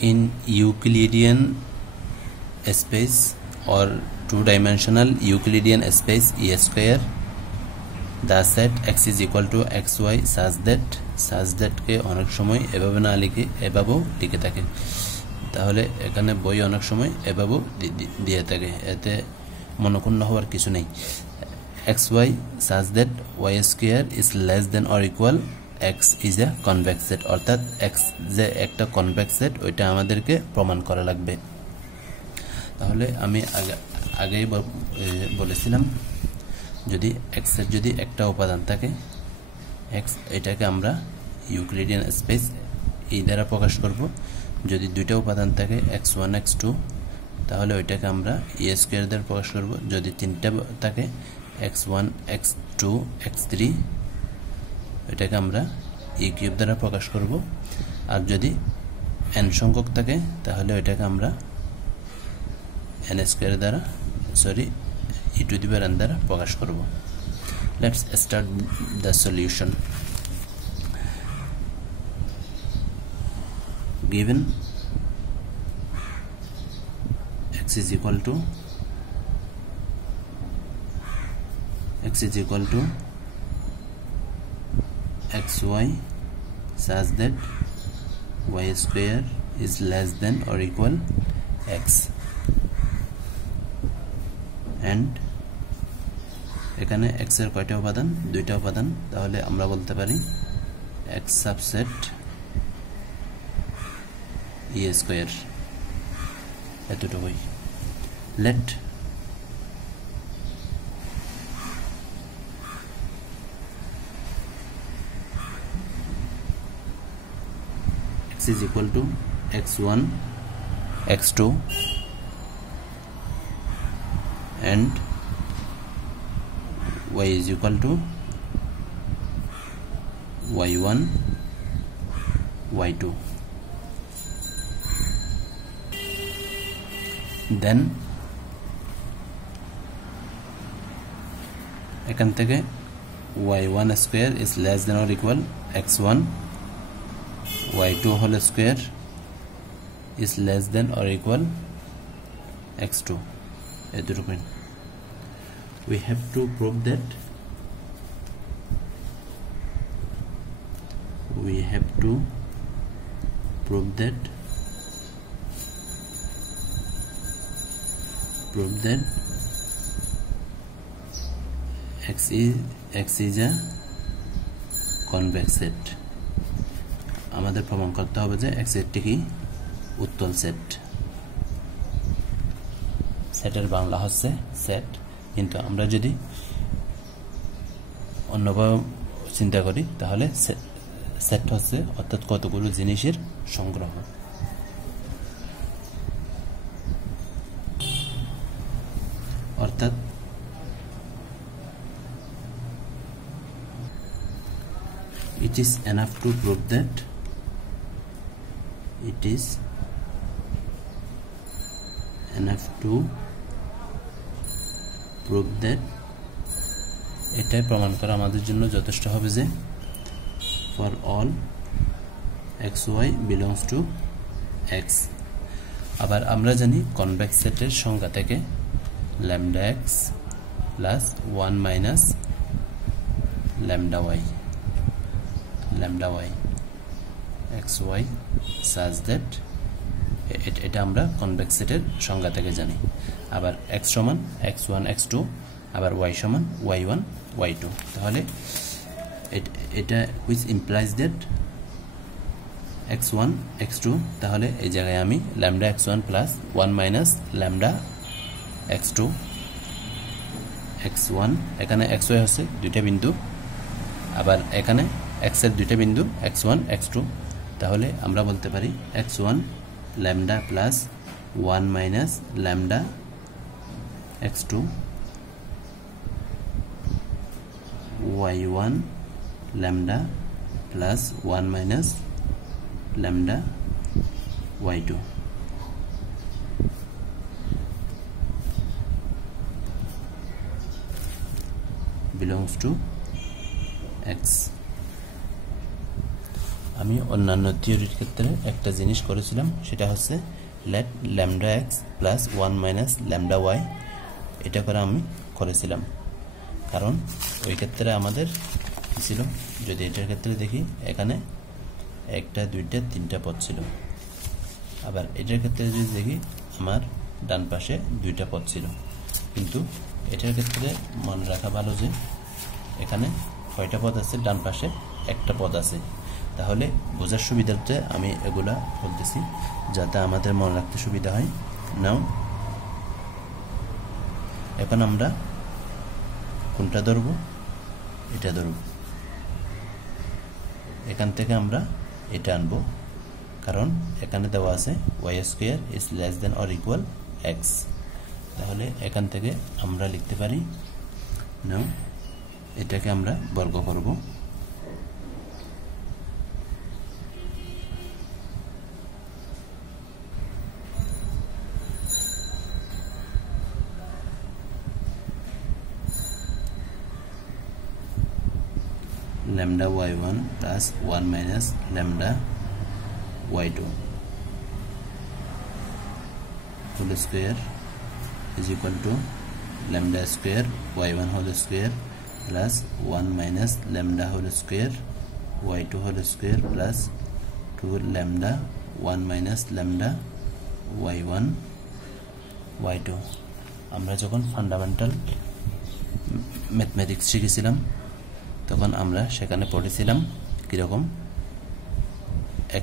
in Euclidean space or two-dimensional Euclidean space E square the set x is equal to xy such that কে অনেক সময় এভাবে না লিখে এভাবেও লিখে থাকে তাহলে এখানে বই অনেক সময় এভাবেও দিয়ে থাকে এতে মনোক্ষুণ্ণ হওয়ার কিছু নেই xy such that y square is less than or equal x is a convex set অর্থাৎ x যে একটা কনভেক্স সেট ওইটা আমাদেরকে প্রমাণ করা লাগবে তাহলে আমি আগেই বলেছিলাম যদি x এর যদি একটা উপাদান থাকে x এটাকে আমরা ইউক্লিডিয়ান স্পেস এই দ্বারা প্রকাশ করব যদি দুইটা উপাদান থাকে x1 x2 তাহলে ওইটাকে আমরা e স্কয়ার দ্বারা প্রকাশ করব যদি তিনটা থাকে x1 x2 x3 এটাকে আমরা e কিউব দ্বারা প্রকাশ করব আর যদি n সংখ্যক থাকে তাহলে এটাকে আমরা n স্কয়ার দ্বারা e to the power n দ্বারা প্রকাশ করব let's start the solution given x is equal to xy such that y square is less than or equal x and এখানে x এর কয়টা উপাদান দুইটা উপাদান তাহলে আমরা বলতে পারি x সাবসেট e স্কয়ার এতটুকুই let x is equal to x1 x2 and y is equal to y1 y2 then এখান থেকে y1 square is less than or equal x1 y2 whole square is less than or equal x2 we have to prove that x is a convex set আমাদের প্রমাণ করতে হবে যে x একটি কি উত্তল সেট সেটের বাংলা হচ্ছে সেট কিন্তু আমরা যদি অন্যভাবে চিন্তা করি তাহলে সেট হচ্ছে অর্থাৎ কতগুলো জিনিসের সংগ্রহ অর্থাৎ it is enough to prove that এটাই প্রমাণ করা আমাদের জন্য যথেষ্ট হবে যে for all xy belongs to x আবার আমরা জানি কনভেক্স সেটের সংজ্ঞা থেকে lambda x plus 1 minus lambda y xy such that এটা আমরা কনভেক্স সেটের সংজ্ঞা থেকে জানি আবার x সমান x1 x2 আবার y সমান y1 y2 তাহলে এটা which implies that x1 x2 তাহলে এই জায়গায় আমি lambda x1 plus 1 minus lambda x2 x1 এখানে xy হচ্ছে দুইটা বিন্দু আবার এখানে x এর দুইটা বিন্দু x1 x2 তাহলে আমরা বলতে পারি x1 lambda plus 1 minus lambda x2 y1 lambda plus 1 minus lambda y2 belongs to x আমি অন্যান্য থিওরির ক্ষেত্রে একটা জিনিস করেছিলাম, সেটা হচ্ছে let lambda X plus 1 minus lambda Y, এটা করে আমি করেছিলাম। কারণ ওই ক্ষেত্রে আমাদের কী ছিল, যদি এটার ক্ষেত্রে দেখি এখানে একটা দুইটা তিনটা পদ ছিল, আবার এটার ক্ষেত্রে যদি দেখি আমার ডান পাশে দুইটা পদ ছিল। কিন্তু এটার ক্ষেত্রে মনে রাখা ভালো যে এখানে কয়টা পদ আছে, ডান পাশে একটা পদ আছে। তাহলে বোঝার সুবিধার্থে আমি এগুলা বলতেছি যাতে আমাদের মনে রাখতে সুবিধা হয়। নাও এখন আমরা কোনটা ধরব, এটা ধরব। এখান থেকে আমরা এটা আনবো, কারণ এখানে দেওয়া আছে y square is less than or equal x। তাহলে এখান থেকে আমরা লিখতে পারি, নাও এটাকে আমরা বর্গ করব। lambda y1 plus 1 minus lambda y2 whole square is equal to lambda square y1 whole square plus 1 minus lambda whole square y2 whole square plus 2 lambda 1 minus lambda y1 y2। আমরা যখন ফান্ডামেন্টাল ম্যাথমেটিক্স শিখেছিলাম তখন আমরা সেখানে পড়েছিলাম কিরকম,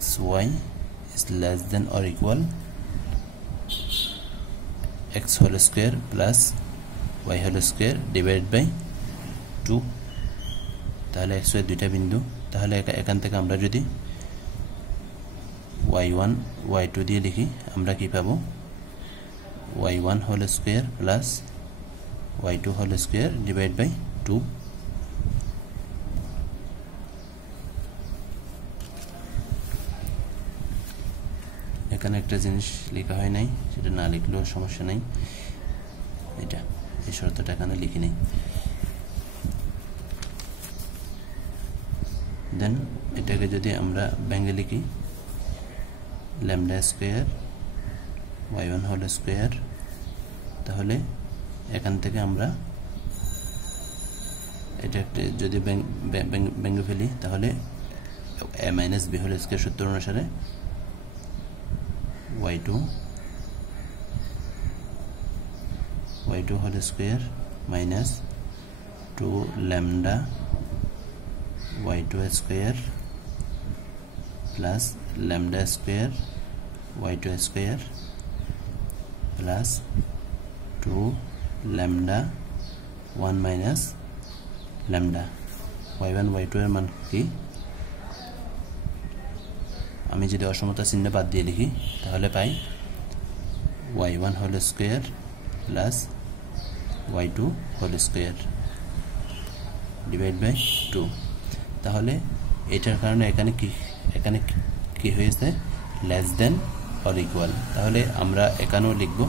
xy is less than or equal x whole square plus y whole square divided by 2। তাহলে x y দুইটা বিন্দু, তাহলে এখান থেকে আমরা যদি y1 y2 দিয়ে লিখি আমরা কি পাবো, y1 whole square plus y2 whole square divided by 2। এখানে একটা জিনিস লেখা হয় নাই, সেটা না লিখলেও সমস্যা নাই, এটা এই শর্তটা এখানে লিখি নাই। দেন এটাকে যদি আমরা ভেঙে লিখি, lambda square y1 whole square, তাহলে এখান থেকে আমরা এটা যদি ভেঙে ফেলি তাহলে a minus b whole square সূত্র অনুসারে y2 whole square minus 2 lambda y2 square plus lambda square y2 square plus 2 lambda 1 minus lambda y1 y2 এর মান কি, আমি যদি অসমতা চিহ্ন বাদ দিয়ে লিখি তাহলে পাই y1 whole square plus y2 whole square divide by 2। তাহলে এটার কারণে এখানে কি হয়েছে, লেস দেন অর ইকুয়াল। তাহলে আমরা এখানেও লিখব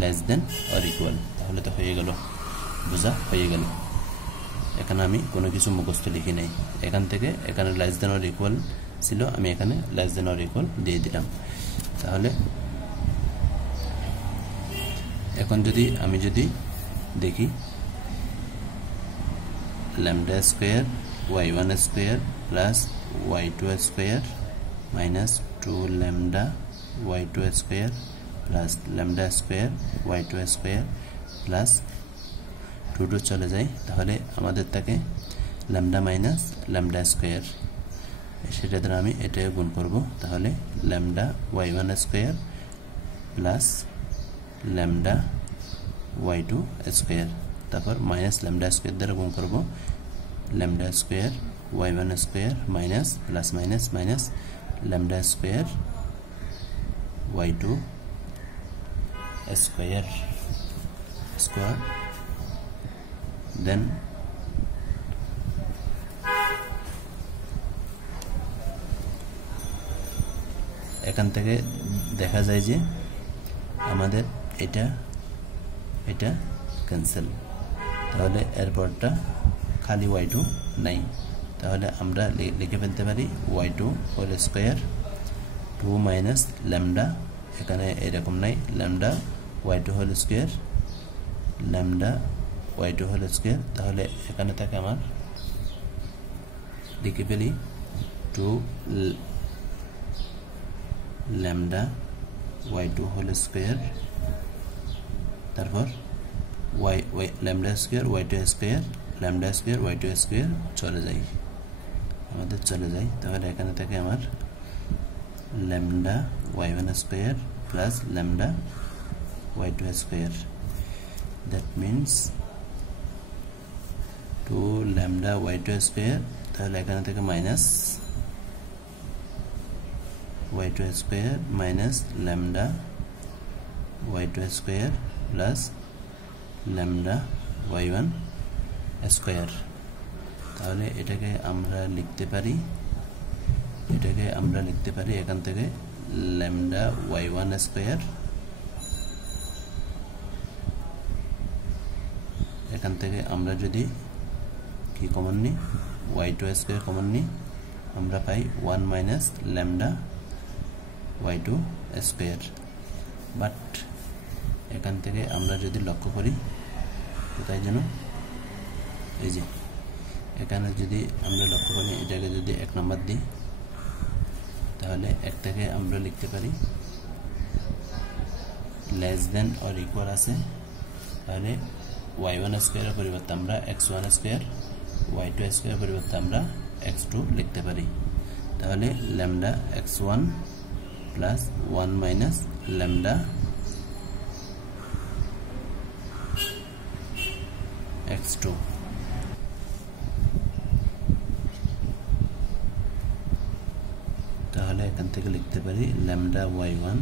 লেস দেন অর ইকুয়াল, তাহলে তো হয়ে গেল, বোঝা হয়ে গেল। এখানে আমি কোনো কিছু মুখস্থ লিখি নাই, এখান থেকে এখানে লেস দেন অর ইকুয়াল ছিল, আমি এখানে লেস দেন অর ইকুয়াল দিয়ে দিলাম। তাহলে এখন আমি যদি দেখি lambda square y1 square plus y2 square minus 2 lambda y2 square plus lambda square y2 square plus 2 চলে যায়, তাহলে আমাদের থাকে ল্যামডা মাইনাস ল্যামডা স্কয়ার। সেটা দ্বারা আমি এটা গুণ করব, তাহলে lambda y1 square plus lambda y2 square, তারপর মাইনাস ল্যামডা স্কয়ার দ্বারা গুণ করব, lambda square y1 square minus plus minus minus lambda square y2 square square. Then এখান থেকে দেখা যায় যে আমাদের এটা ক্যান্সেল, তাহলে এরপরটা খালি y2 নাই, তাহলে আমরা লিখে ফেলতে পারি y2 whole square 2 minus lambda, এখানে এরকম নাই, lambda y2 whole square, lambda y2 whole square. তাহলে এখানে থাকে আমার লিখে ফেলি 2 ল্যামডা y2 হোল স্কয়ার, তারপর lambda square y2 square, lambda square y2 square চলে যায়, আমাদের চলে যায়। তাহলে এখানে থাকে আমার lambda y1 square plus lambda y2 square, that means 2 lambda y2 square. তাহলে এখানে থেকে minus y2 square minus lambda y2 square plus lambda y1 square. তাহলে এটাকে আমরা লিখতে পারি এখান থেকে ল্যামডা y1 স্কয়ার, এখান থেকে আমরা যদি কি কমন নিই y2 স্কয়ার কমন নিই, আমরা পাই 1 minus lambda y2 square. But এখান থেকে আমরা যদি লক্ষ্য করি কোথায় যেন, এই যে এখানে যদি আমরা লক্ষ্য করি এটাকে যদি 1 নম্বর দিই, তাহলে এক থেকে আমরা লিখতে পারি লেস দেন অর ইকুয়াল আছে, তাহলে y1 স্কয়ারের পরিবর্তে আমরা x1 স্কয়ার, y2 স্কয়ারের পরিবর্তে আমরা x2 লিখতে পারি। তাহলে lambda x1 plus 1 minus lambda x2। তাহলে এখান থেকে লিখতে পারি lambda y1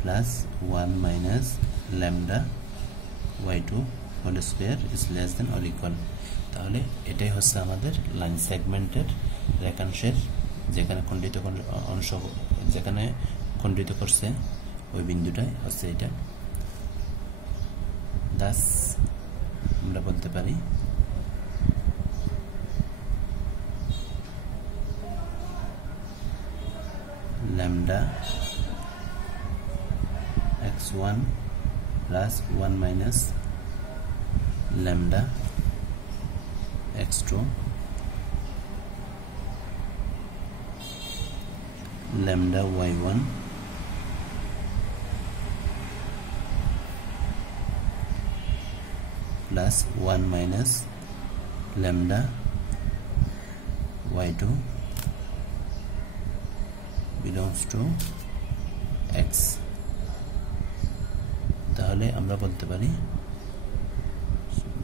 plus 1 minus lambda y2 whole square is less than or equal. তাহলে এটাই হচ্ছে আমাদের লাইন সেগমেন্টের রেখাংশের যেখানে খণ্ডিত অংশ, যেখানে খণ্ডিত করছে ওই বিন্দুটাই হচ্ছে এটা। দাস আমরা বলতে পারি lambda x1 plus 1 minus lambda x2 lambda y1 plus 1 minus lambda y2 belongs to x। তাহলে আমরা বলতে পারি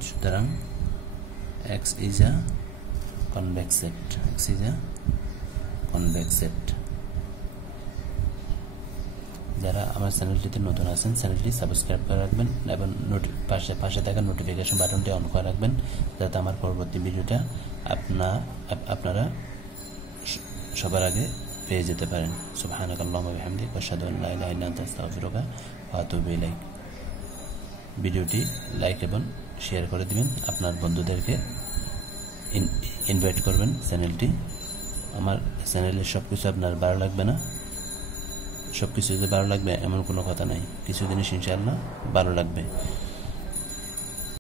সুতরাং x is a convex set, x is a convex set। যারা আমার চ্যানেলটিতে নতুন আছেন চ্যানেলটি সাবস্ক্রাইব করে রাখবেন এবং পাশে থাকা নোটিফিকেশন বাটনটি অন করে রাখবেন, যাতে আমার পরবর্তী ভিডিওটা আপনারা সবার আগে পেয়ে যেতে পারেন। সুবহানাকাল্লাহুম্মা ওয়া বিহামদিকা আশহাদু আন লা ইলাহা ইল্লা আনতা আস্তাগফিরুকা ওয়া আতুবু ইলাইক। ভিডিওটি লাইক এবং শেয়ার করে দিবেন, আপনার বন্ধুদেরকে ইনভাইট করবেন চ্যানেলটি। আমার চ্যানেলের সব কিছু আপনার ভালো লাগবে না, সব কিছু যে ভালো লাগবে এমন কোনো কথা নাই, কিছু জিনিস ইনশাআল্লাহ ভালো লাগবে।